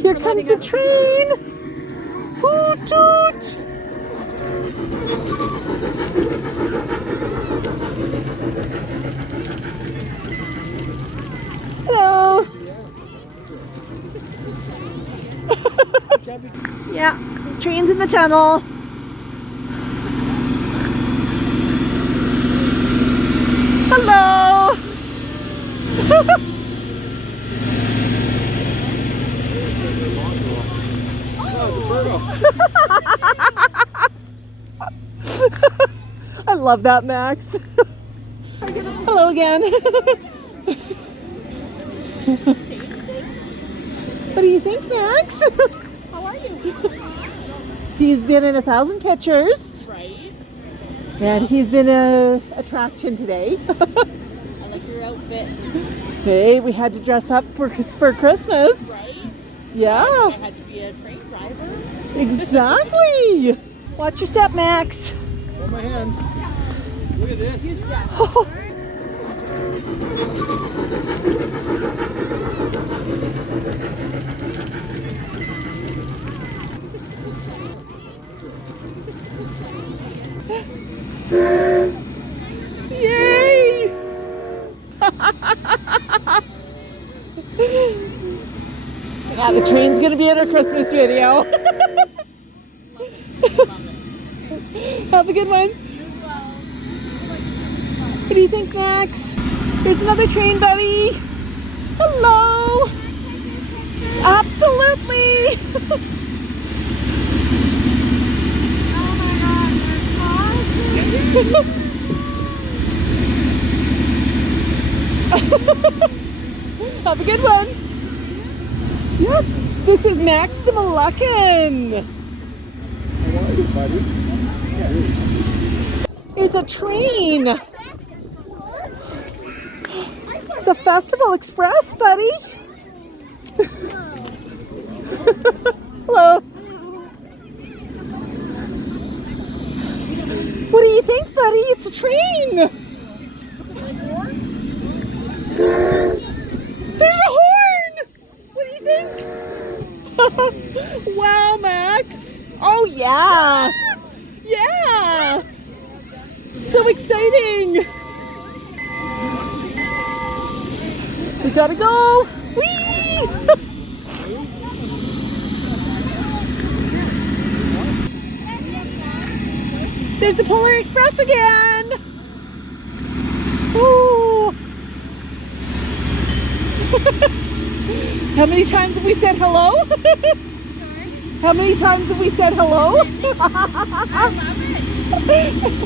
Here comes the train. Hoot toot. Hello. Yeah, train's in the tunnel. Hello. I love that, Max. Hello again. What do you think, Max? How are you? He's been in 1,000 pictures. Right. And he's been an attraction today. I like your outfit. Hey, we had to dress up for Christmas. Right. Yeah. I had to be a train driver. Exactly. Watch your step, Max. Hold my hand. Look at this. Yay! Yeah, the train's gonna be in our Christmas video. Have a good one. What do you think, Max? Here's another train, buddy. Hello. Absolutely. Have a good one. Yep. This is Max the Moluccan. How are you, buddy? Here's a train. It's a Festival Express, buddy. Hello. What do you think, buddy? It's a train. There's a horn. What do you think? Wow, Max. Oh, yeah. Yeah. So exciting. We gotta go. Whee! There's the Polar Express again. Ooh. How many times have we said hello? Sorry? How many times have we said hello? I love it.